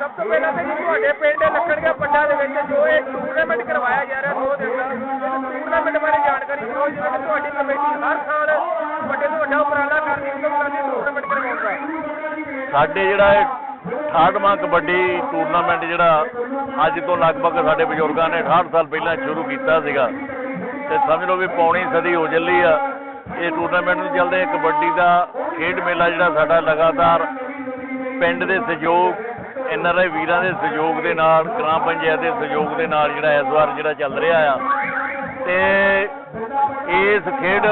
ਸਭ ਤੋਂ ਪਹਿਲਾਂ ਤਾਂ ਜੀ ਤੁਹਾਡੇ ਪਿੰਡ ਲੱਕੜੀਆਂ ਪੱਡਾ ਦੇ ਵਿੱਚ ਜੋ ਇਹ ਟੂਰਨਾਮੈਂਟ ਕਰਵਾਇਆ ਜਾ ਰਿਹਾ ਦੋ ਦਿਨ ਦਾ ਟੂਰਨਾਮੈਂਟ ਬਾਰੇ ਜਾਣਕਾਰੀ ਦਿਓ ਜਿਵੇਂ ਕਿ ਤੁਹਾਡੀ ਕਮੇਟੀ ਹਰ ਸਾਲ ਵੱਡੇ ਤੋਂ ਵੱਡਾ ਉਪਰਾਲਾ ਕਰਦੀ ਹੈ ਕਬੱਡੀ ਟੂਰਨਾਮੈਂਟ ਕਰਵਾਉਣ ਦਾ। ਸਾਡੇ ਜਿਹੜਾ ਇਹ 68ਵਾਂ ਕਬੱਡੀ ਟੂਰਨਾਮੈਂਟ ਜਿਹੜਾ ਅੱਜ ਤੋਂ ਲਗਭਗ ਸਾਡੇ ਬਜ਼ੁਰਗਾਂ ਨੇ 68 ਸਾਲ ਪਹਿਲਾਂ ਸ਼ੁਰੂ ਕੀਤਾ ਸੀਗਾ। ਤੇ ਸਮਝ ਲਓ ਵੀ ਪੌਣੀ ਸਦੀ ਹੋ ਚੱਲੀ ਆ। ਇਹ ਟੂਰਨਾਮੈਂਟ ਨੂੰ ਚੱਲਦੇ ਕਬੱਡੀ ਦਾ ਖੇਡ ਮੇਲਾ ਜਿਹੜਾ ਸਾਡਾ ਲਗਾਤਾਰ ਪਿੰਡ ਦੇ ਸਹਿਯੋਗ ਐੱਨ ਆਰ ਆਈ ਵੀਰਾਂ ਦੇ ਸਹਿਯੋਗ ਦੇ ਨਾਲ, ਗ੍ਰਾਮ ਪੰਚਾਇਤ ਦੇ ਸਹਿਯੋਗ ਦੇ ਨਾਲ ਜਿਹੜਾ ਇਸ ਵਾਰ ਜਿਹੜਾ ਚੱਲ ਰਿਹਾ ਆ। ਤੇ ਇਸ ਖੇਡ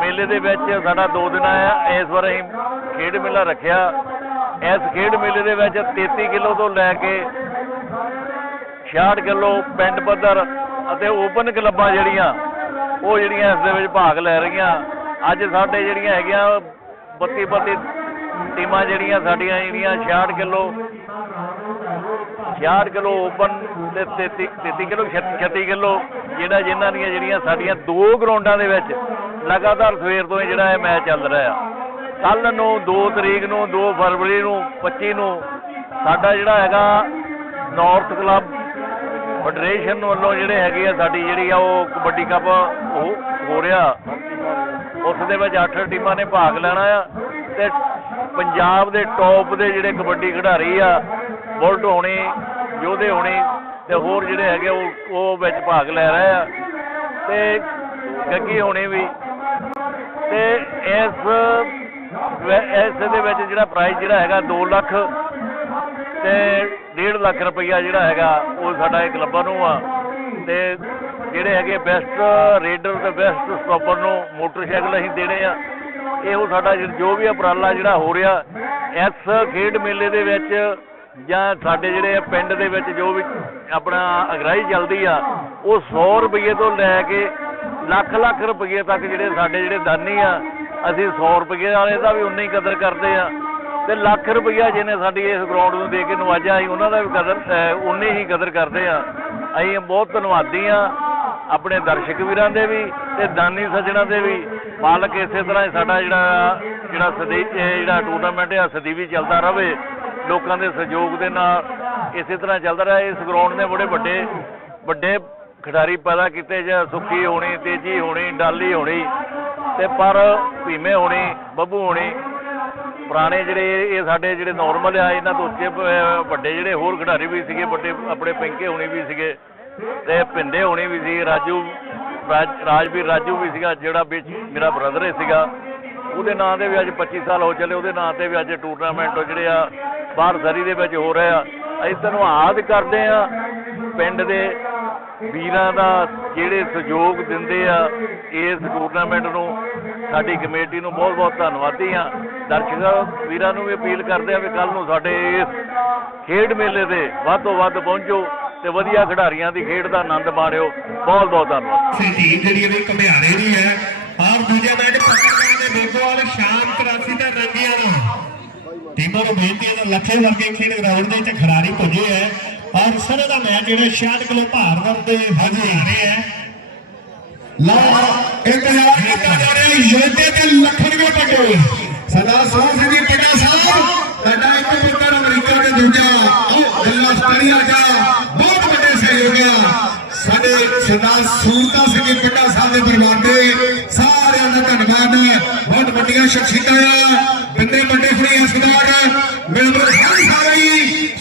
ਮੇਲੇ ਦੇ ਵਿੱਚ ਸਾਡਾ ਦੋ ਦਿਨ ਆਇਆ, ਇਸ ਵਾਰ ਅਸੀਂ ਖੇਡ ਮੇਲਾ ਰੱਖਿਆ। ਇਸ ਖੇਡ ਮੇਲੇ ਦੇ ਵਿੱਚ 33 ਕਿਲੋ ਤੋਂ ਲੈ ਕੇ 66 ਕਿਲੋ ਪਿੰਡ ਪੱਧਰ ਅਤੇ ਓਪਨ ਕਲੱਬਾਂ ਜਿਹੜੀਆਂ, ਉਹ ਜਿਹੜੀਆਂ ਇਸ ਦੇ ਵਿੱਚ ਭਾਗ ਲੈ ਰਹੀਆਂ। ਅੱਜ ਸਾਡੇ ਜਿਹੜੀਆਂ ਹੈਗੀਆਂ 32 32 ਟੀਮਾਂ ਜਿਹੜੀਆਂ ਸਾਡੀਆਂ ਜਿਹੜੀਆਂ 66 ਕਿਲੋ 66 ਕਿਲੋ ਓਪਨ ਤੇ 33 33 ਕਿਲੋ 36 ਕਿਲੋ ਜਿਹੜਾ ਜਿਨ੍ਹਾਂ ਦੀਆਂ ਜਿਹੜੀਆਂ ਸਾਡੀਆਂ ਦੋ ਗਰਾਊਂਡਾਂ ਦੇ ਵਿੱਚ ਲਗਾਤਾਰ ਸਵੇਰ ਤੋਂ ਹੀ ਜਿਹੜਾ ਇਹ ਮੈਚ ਚੱਲ ਰਿਹਾ। ਆ ਕੱਲ ਨੂੰ 2 ਤਰੀਕ ਨੂੰ 2 ਫਰਵਰੀ ਨੂੰ 25 ਨੂੰ ਸਾਡਾ ਜਿਹੜਾ ਹੈਗਾ ਨਾਰਥ ਕਲੱਬ ਫੈਡਰੇਸ਼ਨ ਵੱਲੋਂ ਜਿਹੜੇ ਹੈਗੇ ਆ ਸਾਡੀ ਜਿਹੜੀ ਆ ਉਹ ਕਬੱਡੀ ਕੱਪ ਉਹ ਹੋ ਰਿਹਾ। ਉਸ ਦੇ ਵਿੱਚ 8 ਟੀਮਾਂ ਨੇ ਭਾਗ ਲੈਣਾ ਆ ਤੇ ਪੰਜਾਬ ਦੇ ਟੌਪ ਦੇ ਜਿਹੜੇ ਕਬੱਡੀ ਖਿਡਾਰੀ ਆ ਬੁਲਟ ਹੋਣੀ, ਯੋਧੇ ਹੋਣੀ ਤੇ ਹੋਰ ਜਿਹੜੇ ਹੈਗੇ ਉਹ ਉਹ ਵਿੱਚ ਭਾਗ ਲੈ ਰਹੇ ਆ। ਤੇ ਗੱਗੀ ਹੋਣੀ ਵੀ। ਤੇ ਇਸ ਇਸ ਦੇ ਵਿੱਚ ਜਿਹੜਾ ਪ੍ਰਾਈਜ਼ ਜਿਹੜਾ ਹੈਗਾ 2 ਲੱਖ ਤੇ 1.5 ਲੱਖ ਰੁਪਈਆ ਜਿਹੜਾ ਹੈਗਾ, ਉਹ ਸਾਡਾ ਇਹ ਕਲੱਬਾਂ ਨੂੰ ਆ। ਤੇ ਜਿਹੜੇ ਹੈਗੇ ਬੈਸਟ ਰੇਡਰ ਤੇ ਬੈਸਟ ਸਟਾਪਰ ਨੂੰ ਮੋਟਰਸਾਈਕਲ ਅਸੀਂ ਦੇਣੇ ਆ। ਇਹ ਉਹ ਸਾਡਾ ਜੋ ਵੀ ਉਪਰਾਲਾ ਜਿਹੜਾ ਹੋ ਰਿਹਾ, ਇਸ ਖੇਡ ਮੇਲੇ ਦੇ ਵਿੱਚ ਜਾਂ ਸਾਡੇ ਜਿਹੜੇ ਪਿੰਡ ਦੇ ਵਿੱਚ ਜੋ ਵੀ ਆਪਣਾ ਅਗਰਾਈ ਚੱਲਦੀ ਆ, ਉਹ 100 ਰੁਪਏ ਤੋਂ ਲੈ ਕੇ ਲੱਖ ਲੱਖ ਰੁਪਏ ਤੱਕ ਜਿਹੜੇ ਸਾਡੇ ਜਿਹੜੇ ਦਾਨੀ ਆ, ਅਸੀਂ 100 ਰੁਪਏ ਵਾਲੇ ਦਾ ਵੀ ਉਨੀ ਹੀ ਕਦਰ ਕਰਦੇ ਆ। ਤੇ ਲੱਖ ਰੁਪਈਆ ਜਿਹਨੇ ਸਾਡੀ ਇਸ ਗਰਾਊਂਡ ਨੂੰ ਦੇ ਕੇ ਨਵਾਜਿਆ, ਅਸੀਂ ਉਹਨਾਂ ਦਾ ਵੀ ਕਦਰ ਉਨੀ ਹੀ ਕਦਰ ਕਰਦੇ ਆ। ਅਸੀਂ ਬਹੁਤ ਧੰਨਵਾਦੀ ਆ, ਆਪਣੇ ਦਰਸ਼ਕ ਵੀਰਾਂ ਦੇ ਵੀ ਤੇ ਦਾਨੀ ਸੱਜਣਾ ਦੇ ਵੀ। ਮਾਲਕ ਇਸੇ ਤਰ੍ਹਾਂ ਹੀ ਸਾਡਾ ਜਿਹੜਾ ਜਿਹੜਾ ਸਦੀ ਜਿਹੜਾ ਟੂਰਨਾਮੈਂਟ ਆ, ਸਦੀਵੀ ਚੱਲਦਾ ਰਹੇ। ਲੋਕਾਂ ਦੇ ਸਹਿਯੋਗ ਦੇ ਨਾਲ ਇਸੇ ਤਰ੍ਹਾਂ ਚੱਲਦਾ ਰਿਹਾ। ਇਸ ਗਰਾਊਂਡ ਨੇ ਬੜੇ ਵੱਡੇ ਵੱਡੇ ਖਿਡਾਰੀ ਪੈਦਾ ਕੀਤੇ ਜਾਂ ਸੁੱਖੀ ਹੋਣੀ, ਤੇਜੀ ਹੋਣੀ, ਡਾਲੀ ਹੋਣੀ, ਤੇ ਪਰ ਭੀਮੇ ਹੋਣੀ, ਬੱਬੂ ਹੋਣੀ, ਪੁਰਾਣੇ ਜਿਹੜੇ ਇਹ ਸਾਡੇ ਜਿਹੜੇ ਨਾਰਮਲ ਆ, ਇਹਨਾਂ ਤੋਂ ਉੱਚੇ ਵੱਡੇ ਜਿਹੜੇ ਹੋਰ ਖਿਡਾਰੀ ਵੀ ਸੀਗੇ, ਵੱਡੇ ਆਪਣੇ ਪਿੰਕੇ ਹੋਣੀ ਵੀ ਸੀਗੇ, ਤੇ ਪਿੰਡੇ ਹੋਣੀ ਵੀ ਸੀ, ਰਾਜੂ, ਰਾਜ- ਰਾਜਵੀਰ ਰਾਜੂ ਵੀ ਸੀਗਾ, ਜਿਹੜਾ ਵਿੱਚ ਮੇਰਾ ਬ੍ਰਦਰ ਸੀਗਾ। ਉਹਦੇ ਨਾਂ ਦੇ ਵੀ ਅੱਜ 25 ਸਾਲ ਹੋ ਚੱਲੇ, ਉਹਦੇ ਨਾਂ ਤੇ ਵੀ ਅੱਜ ਟੂਰਨਾਮੈਂਟ ਜਿਹੜੇ ਆ ਬਾਹਰ ਸਰੀ ਦੇ ਵਿੱਚ ਹੋ ਰਿਹਾ। ਆ ਅਸੀਂ ਧੰਨਵਾਦ ਕਰਦੇ ਆ ਪਿੰਡ ਦੇ ਵੀਰਾਂ ਦਾ ਜਿਹੜੇ ਸਹਿਯੋਗ ਦਿੰਦੇ ਆ ਇਸ ਟੂਰਨਾਮੈਂਟ ਨੂੰ, ਸਾਡੀ ਕਮੇਟੀ ਨੂੰ ਬਹੁਤ ਬਹੁਤ ਧੰਨਵਾਦੀ ਆ ਦਰਸ਼ਕ, ਵੀਰਾਂ ਨੂੰ ਵੀ ਅਪੀਲ ਕਰਦੇ ਆ ਵੀ ਕੱਲ ਨੂੰ ਸਾਡੇ ਇਸ ਖੇਡ ਮੇਲੇ ਤੇ ਵੱਧ ਤੋਂ ਵੱਧ ਪਹੁੰਚੋ ਤੇ ਵਧੀਆ ਖਿਡਾਰੀਆਂ ਦੀ ਖੇਡ ਦਾ ਆਨੰਦ ਮਾਣਿਓ। ਬਹੁਤ ਬਹੁਤ ਧੰਨਵਾਦ। ਸੇ ਟੀਮ ਜਿਹੜੀ ਇਹਦੀ ਘਮਿਆਰੇ ਦੀ ਹੈ ਆਪ ਦੂਜੇ ਮੈਚ ਪੱਤਰਕਾਰ ਦੇ ਬੇਗੋਵਾਲ, ਸ਼ਾਮ 83 ਤੇ ਰੰਗੀਆਂ ਟੀਮਾਂ ਨੂੰ ਬੇਨਤੀ ਹੈ ਕਿ ਲੱਖੇ ਵਰਗੇ ਖੇਡ ਗਰਾਊਂਡ ਦੇ ਵਿੱਚ ਖਿਡਾਰੀ ਪੁੱਜੇ ਹੈ ਔਰ ਸਰੇ ਦਾ ਮੈਚ ਜਿਹੜਾ 66 ਕਿਲੋ ਭਾਰ ਵਰਤੇ ਹਾਂਜੀ ਹੈ ਲਓ ਇੰਤਜ਼ਾਰ ਕੀਤਾ ਜਾ ਰਿਹਾ ਯੋਧੇ ਤੇ ਲੱਖਣਗੇ ਪੱਕੇ। ਸਰਦਾਰ ਸਾਹਿਬ ਸਿੰਘ ਜੀ ਪੱਕਾ ਸਾਹਿਬ ਸਾਡਾ ਇੱਕ ਪੁੱਤਰ ਅਮਰੀਕਾ ਤੇ ਦੂਜਾ ਉਹ ਦਿੱਲੀ ਆਸਟ੍ਰੇਲੀਆ ਬਹੁਤ ਵੱਡੇ ਸਹਿਯੋਗੀ ਆ। ਸਾਡੇ ਸਰਦਾਰ ਸੂਰਤਾ ਸਿੰਘ ਜੀ ਸਾਹਿਬ ਦੇ ਪਰਿਵਾਰ ਦੇ ਸਾਰਿਆਂ ਦਾ ਧੰਨਵਾਦ। ਬਹੁਤ ਵੱਡੀਆਂ ਸ਼ਖਸੀਅਤਾਂ ਆ ਬੰਦੇ ਵੱਡੇ ਖੜੀ ਸਰਦਾਰ ਮਿਲਬਰ ਸਾਰੇ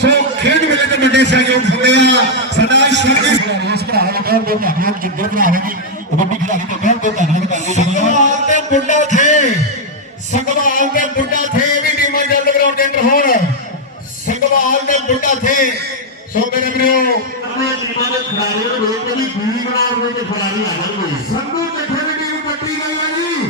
ਸੋ ਖੇਡ ਮੇਲੇ ਤੇ ਵੱਡੇ ਸਹਿਯੋਗ ਹੁੰਦੇ ਆ ਸਰਦਾਰ ਸ਼ਰਮੀ ਇਸ ਭਰਾ ਦਾ ਬਹੁਤ ਬਹੁਤ ਭਰਾ ਨੇ ਜੀ ਕਬੱਡੀ ਖਿਡਾਰੀ ਦਾ ਬਹੁਤ ਬਹੁਤ ਧੰਨਵਾਦ ਕਰਦੇ ਸੰਗਵਾਲ ਤੇ ਬੁੱਢਾ ਥੇ। ਸੰਗਵਾਲ ਤੇ ਬੁੱਢਾ ਥੇ ਵੀ ਟੀਮਾਂ ਜਲਦ ਗਰਾਊਂਡ ਦੇ ਅੰਦਰ ਹੋਣ। ਸੰਗਵਾਲ ਤੇ ਬੁੱਢਾ ਥੇ। ਸੋ ਮੇਰੇ ਵੀਰੋ ਆਪਣੇ ਟੀਮਾਂ ਦੇ ਖਿਡਾਰੀਆਂ ਨੂੰ ਵੇਖ ਕੇ ਵੀ ਗਰਾਊਂਡ ਦੇ ਖਿਡਾਰੀ ਆ ਜਾਣਗੇ। ਸੰਧੂ ਜੱਥੇ ਦੀ ਟੀਮ ਕੱਟੀ ਗਈ ਹੈ ਜੀ।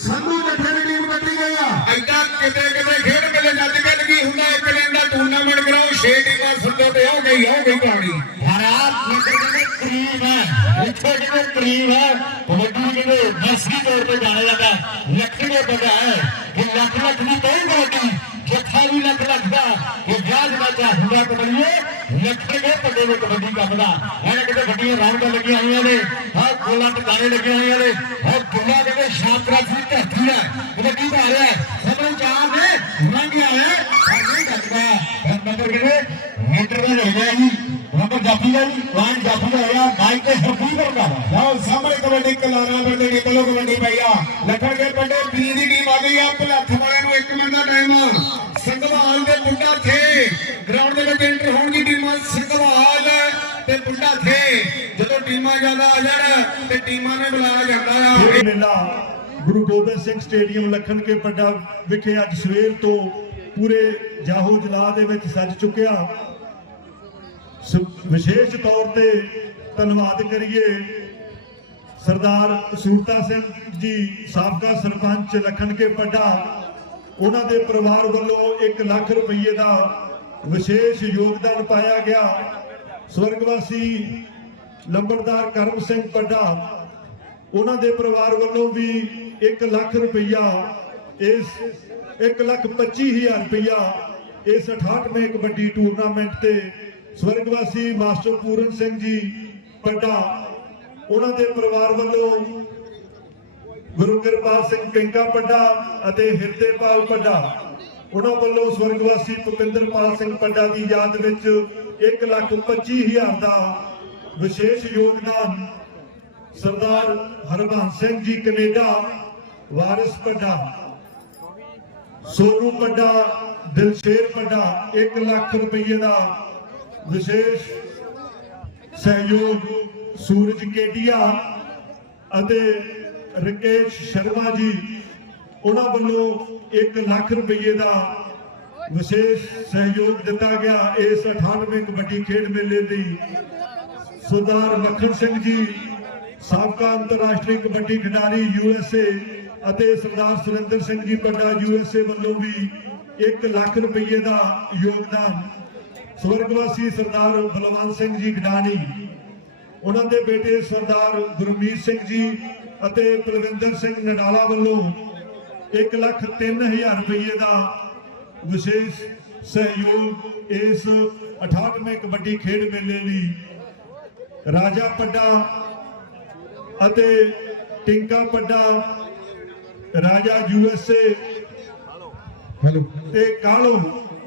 ਸੰਧੂ ਜੱਥੇ ਦੀ ਟੀਮ ਕੱਟੀ ਗਈ ਆ। ਐਡਾ ਕਿਤੇ ਕਿਤੇ ਖੇਡ ਮੇਲੇ ਜੱਜ ਗੱਲ ਕੀ ਹੁੰਦਾ ਇੱਕ ਦਿਨ ਦਾ ਟੂਰਨਾਮੈਂਟ ਕਰਾਓ 6 ਟੀਮਾਂ ਸੰਦੇ ਤੇ ਹੋ ਗਈ ਪਾਣੀ ਹਰਾਤ ਨਗਰ ਦੇ ਕਰੀਬ ਹੈ ਇੱਥੇ ਜਿਹੜੇ ਕਰੀਬ ਹੈ ਕਬੱਡੀ ਜਿਹੜੇ ਨਸਲੀ ਤੌਰ ਤੇ ਜਾਣਿਆ ਜਾਂਦਾ ਲੱਖੀਆਂ ਪਤਾ ਹੈ ਕਿ ਲੱਖ ਲੱਖ ਦੀ ਕੋਈ ਕਬੱਡੀ ਜੱਥਾ ਵੀ ਲੱਖ ਲੱਖ ਦਾ ਇਹ ਜਾਜ ਦਾ ਹੁੰਦਾ ਕਬੱਡੀਏ ਲੱਖ ਦੇ ਪੱਲੇ ਦੇ ਕਬੱਡੀ ਕੱਪਦਾ ਇਹਨਾਂ ਕਿਤੇ ਵੱਡੀਆਂ ਰੌਣਕਾਂ ਲੱਗੀਆਂ ਹੋਈਆਂ ਨੇ ਆਹ ਗੋਲਾਂ ਟਿਕਾਣੇ ਲੱਗੇ ਹੋਈਆਂ ਨੇ ਆਹ ਦੁੱਲਾ ਕਹਿੰਦੇ ਸ਼ਾਤਰਾ ਦੀ ਧਰਤੀ ਹੈ ਕਬੱਡੀ ਦਾ ਆ ਰਿਹਾ ਹੈ ਸਭਨੇ ਚਾਹ ਨੇ ਲੰਘਿਆ ਹੈ ਪਰ ਨਹੀਂ ਡੱਕਦਾ ਨੰਬਰ ਕਿਹਨੇ ਮੀਟਰ ਦਾ ਹੋ ਗਿਆ ਜੀ ਨੰਬਰ ਜਾਫੀ ਦਾ ਜੀ ਵਾਨ ਜਾਫੀ ਦਾ ਹੋਇਆ ਮਾਈਕ ਤੇ ਹਰਪ੍ਰੀਤ ਦਾ। ਲਓ ਸਾਹਮਣੇ ਕਬੱਡੀ ਕਲਾਰਾ ਨੰਬਰ ਦੇ ਨਿਕਲੋ ਕਬੱਡੀ ਪਈਆ ਲੱਖਣ ਕੇ ਪਿੰਡੇ ਪੀ ਦੀ ਟੀਮ ਆ ਗਈ ਆ ਭਲੱਥ ਵਾਲਿਆਂ ਨੂੰ 1 ਮਿੰਟ ਦਾ ਟਾਈਮ ਸੰਗਵਾਲ ਦੇ ਬੁੱਢਾ ਥੇ ਗਰਾਊਂਡ ਦੇ ਵਿੱਚ ਐਂਟਰ ਹੋਣ ਦੀ ਟੀਮਾਂ ਸੰਗਵਾਲ ਤੇ ਬੁੱਢਾ ਥੇ। ਜਦੋਂ ਟੀਮਾਂ ਜ਼ਿਆਦਾ ਆ ਜਾਣ ਤੇ ਟੀਮਾਂ ਨੇ ਬੁਲਾਇਆ ਜਾਂਦਾ ਆ। ਮੇਲਾ ਗੁਰੂ ਗੋਬਿੰਦ ਸਿੰਘ ਸਟੇਡੀਅਮ ਲਖਨ ਕੇ ਪੱਡਾ ਵਿਖੇ ਅੱਜ ਸਵੇਰ ਤੋਂ ਪੂਰੇ ਜਾਹੋ ਜਲਾ ਦੇ ਵਿੱਚ ਸੱਜ ਚੁੱਕਿਆ। ਵਿਸ਼ੇਸ਼ ਤੌਰ ਤੇ ਧੰਨਵਾਦ ਕਰੀਏ ਸਰਦਾਰ ਸੂਰਤਾ ਸਿੰਘ ਜੀ, ਸਾਬਕਾ ਸਰਪੰਚ ਲਖਨ ਕੇ ਪੱਡਾ ਉਹਨਾਂ ਦੇ ਪਰਿਵਾਰ ਵੱਲੋਂ 1 ਲੱਖ ਰੁਪਏ ਦਾ ਵਿਸ਼ੇਸ਼ ਯੋਗਦਾਨ ਪਾਇਆ ਗਿਆ। ਸਵਰਗਵਾਸੀ ਲੰਬੜਦਾਰ ਕਰਮ ਸਿੰਘ ਪੱਡਾ ਉਹਨਾਂ ਦੇ ਪਰਿਵਾਰ ਵੱਲੋਂ ਵੀ 1 ਲੱਖ ਰੁਪਈਆ, ਇਸ 1 ਲੱਖ 25 ਹਜ਼ਾਰ ਰੁਪਈਆ, ਇਸ 68ਵੇਂ ਕਬੱਡੀ ਟੂਰਨਾਮੈਂਟ ਤੇ ਸਵਰਗਵਾਸੀ ਮਾਸਟਰ ਪੂਰਨ ਸਿੰਘ ਜੀ, ਪੱਡਾ, ਉਹਨਾਂ ਦੇ ਪਰਿਵਾਰ ਵੱਲੋਂ ਗੁਰੂ ਕਿਰਪਾਲ ਸਿੰਘ ਪਿੰਕਾ ਪੱਡਾ ਅਤੇ ਹਿਰਦੇਪਾਲ ਪੱਡਾ, ਉਹਨਾਂ ਵੱਲੋਂ ਸਵਰਗਵਾਸੀ ਭੁਪਿੰਦਰਪਾਲ ਸਿੰਘ ਪੱਡਾ ਦੀ ਯਾਦ ਵਿੱਚ 1 ਲੱਖ 25 ਹਜ਼ਾਰ ਦਾ ਵਿਸ਼ੇਸ਼ ਯੋਗਦਾਨ ਸਰਦਾਰ ਹਰਬੰਸ ਸਿੰਘ ਜੀ, ਕੈਨੇਡਾ ਵਾਰਿਸ ਪੱਡਾ, ਸੋਨੂ ਪੱਡਾ, ਦਿਲਸ਼ੇਰ ਪੱਡਾ 1 ਲੱਖ ਰੁਪਏ ਦਾ ਵਿਸ਼ੇਸ਼ ਸਹਿਯੋਗ ਸੂਰਜ ਕੇਡੀਆ ਅਤੇ ਰਕੇਸ਼ ਸ਼ਰਮਾ ਜੀ, ਉਹਨਾਂ ਵੱਲੋਂ 1 ਲੱਖ ਰੁਪਏ ਦਾ ਵਿਸ਼ੇਸ਼ ਸਹਿਯੋਗ ਦਿੱਤਾ ਗਿਆ ਇਸ 98ਵੇਂ ਕਬੱਡੀ ਖੇਡ ਮੇਲੇ ਲਈ ਸਰਦਾਰ ਮੱਖਣ ਸਿੰਘ ਜੀ, ਸਾਬਕਾ ਅੰਤਰਰਾਸ਼ਟਰੀ ਕਬੱਡੀ ਖਿਡਾਰੀ ਯੂਐਸਏ ਅਤੇ ਸਰਦਾਰ ਸੁਰਿੰਦਰ ਸਿੰਘ ਜੀ ਪੱਡਾ ਯੂਐਸਏ ਵੱਲੋਂ ਵੀ 1 ਲੱਖ ਰੁਪਏ ਦਾ ਯੋਗਦਾਨ ਸਵਰਗਵਾਸੀ ਸਰਦਾਰ ਬਲਵੰਤ ਸਿੰਘ ਜੀ ਗਡਾਣੀ ਉਹਨਾਂ ਦੇ ਬੇਟੇ ਸਰਦਾਰ ਗੁਰਮੀਤ ਸਿੰਘ ਜੀ ਅਤੇ ਕੁਲਵਿੰਦਰ ਸਿੰਘ ਨਡਾਲਾ ਵੱਲੋਂ 1 ਲੱਖ 3000 ਰੁਪਏ ਦਾ ਵਿਸ਼ੇਸ਼ ਸਹਿਯੋਗ ਇਸ 68ਵੇਂ ਕਬੱਡੀ ਖੇਡ ਮੇਲੇ ਲਈ ਰਾਜਾ ਪੱਡਾ ਅਤੇ ਟਿੰਕਾ ਪੱਡਾ ਰਾਜਾ ਯੂਐਸਏ ਹੈਲੋ ਤੇ ਕਾਲੋ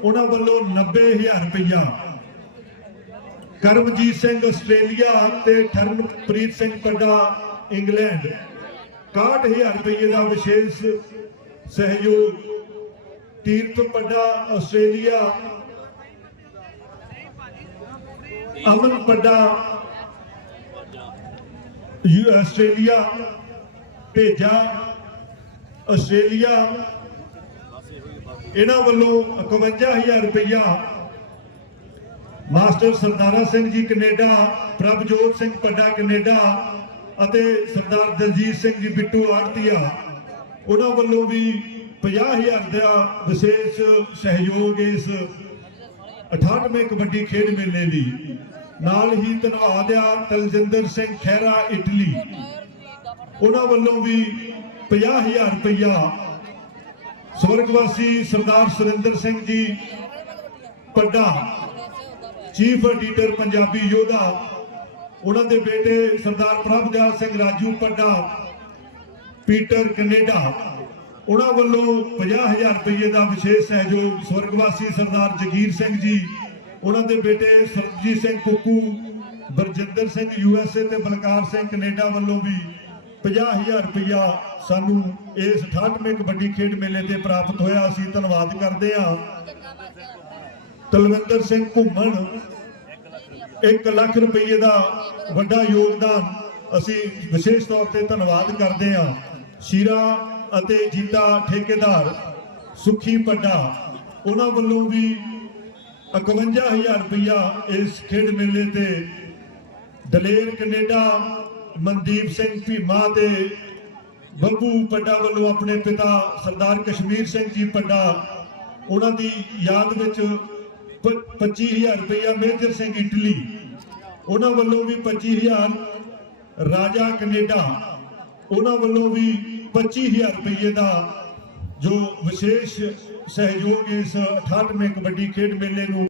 ਉਹਨਾਂ ਵੱਲੋਂ 90000 ਰੁਪਇਆ ਕਰਮਜੀਤ ਸਿੰਘ ਆਸਟ੍ਰੇਲੀਆ ਤੇ ਠਰਨਪ੍ਰੀਤ ਸਿੰਘ ਪੱਡਾ, ਇੰਗਲੈਂਡ। 61000 ਰੁਪਏ ਦਾ ਵਿਸ਼ੇਸ਼ ਸਹਿਯੋਗ। ਤੀਰਥ ਪੱਡਾ, ਆਸਟ੍ਰੇਲੀਆ। ਅਮਨ ਪੱਡਾ, ਯੂ, ਆਸਟ੍ਰੇਲੀਆ। ਭੇਜਾ, ਆਸਟ੍ਰੇਲੀਆ। ਇਹਨਾਂ ਵੱਲੋਂ 51000 ਰੁਪਇਆ master Sardara Singh ji Canada, Prabhjot Singh Padda Canada ਅਤੇ ਸਰਦਾਰ ਦਲਜੀਤ ਸਿੰਘ ਜੀ ਬਿੱਟੂ ਆੜਤੀਆ, ਉਹਨਾਂ ਵੱਲੋਂ ਵੀ 50000 ਦਾ ਵਿਸ਼ੇਸ਼ ਸਹਿਯੋਗ ਇਸ 68ਵੇਂ ਕਬੱਡੀ ਖੇਡ ਮੇਲੇ ਲਈ। ਨਾਲ ਹੀ ਧੰਨਵਾਦ ਆ ਤਲਜਿੰਦਰ ਸਿੰਘ ਖਹਿਰਾ, ਇਟਲੀ। ਉਹਨਾਂ ਵੱਲੋਂ ਵੀ 50000 ਰੁਪਇਆ ਸਵਰਗਵਾਸੀ ਸਰਦਾਰ ਸੁਰਿੰਦਰ ਸਿੰਘ ਜੀ ਪੱਡਾ ਚੀਫ ਐਡੀਟਰ ਪੰਜਾਬੀ ਯੋਧਾ, ਉਹਨਾਂ ਦੇ ਬੇਟੇ ਸਰਦਾਰ ਪ੍ਰਭਜੋਤ ਸਿੰਘ ਰਾਜੂ ਪੱਡਾ ਪੀਟਰ ਕੈਨੇਡਾ, ਉਹਨਾਂ ਵੱਲੋਂ 50000 ਰੁਪਏ ਦਾ ਵਿਸ਼ੇਸ਼ ਸਹਿਯੋਗ ਸਵਰਗਵਾਸੀ ਸਰਦਾਰ ਜਗੀਰ ਸਿੰਘ ਜੀ, ਉਹਨਾਂ ਦੇ ਬੇਟੇ ਸਰਬਜੀਤ ਸਿੰਘ ਕੁੱਕੂ, ਬਰਜਿੰਦਰ ਸਿੰਘ ਯੂਐਸਏ ਤੇ ਬਲਕਾਰ ਸਿੰਘ ਕੈਨੇਡਾ ਵੱਲੋਂ ਵੀ 50000 ਰੁਪਇਆ ਸਾਨੂੰ ਇਸ 68ਵੇਂ ਕਬੱਡੀ ਖੇਡ ਮੇਲੇ ਤੇ ਪ੍ਰਾਪਤ ਹੋਇਆ। ਅਸੀਂ ਧੰਨਵਾਦ ਕਰਦੇ ਹਾਂ। ਤਲਵਿੰਦਰ ਸਿੰਘ ਘੁੰਮਣ 1 ਲੱਖ ਰੁਪਏ ਦਾ ਵੱਡਾ ਯੋਗਦਾਨ ਅਸੀਂ ਵਿਸ਼ੇਸ਼ ਤੌਰ ਤੇ ਧੰਨਵਾਦ ਕਰਦੇ ਹਾਂ। ਸ਼ੀਰਾ ਅਤੇ ਜੀਤਾ ਠੇਕੇਦਾਰ ਸੁਖੀ ਪੱਡਾ ਉਹਨਾਂ ਵੱਲੋਂ ਵੀ 51000 ਰੁਪਇਆ ਇਸ ਖੇਡ ਮੇਲੇ ਤੇ ਦਲੇਰ ਕੈਨੇਡਾ ਮਨਦੀਪ ਸਿੰਘ ਭੀਮਾ ਤੇ ਬੱਬੂ ਪੱਡਾ ਵੱਲੋਂ ਆਪਣੇ ਪਿਤਾ ਸਰਦਾਰ ਕਸ਼ਮੀਰ ਸਿੰਘ ਜੀ ਪੱਡਾ ਉਹਨਾਂ ਦੀ ਯਾਦ ਵਿੱਚ ਪ- 25000 ਰੁਪਇਆ ਮੇਜਰ ਸਿੰਘ ਇਟਲੀ, ਉਹਨਾਂ ਵੱਲੋਂ ਵੀ 25000 ਰਾਜਾ ਕੈਨੇਡਾ, ਉਹਨਾਂ ਵੱਲੋਂ ਵੀ 25000 ਰੁਪਏ ਦਾ ਜੋ ਵਿਸ਼ੇਸ਼ ਸਹਿਯੋਗ ਇਸ 68ਵੇਂ ਕਬੱਡੀ ਖੇਡ ਮੇਲੇ ਨੂੰ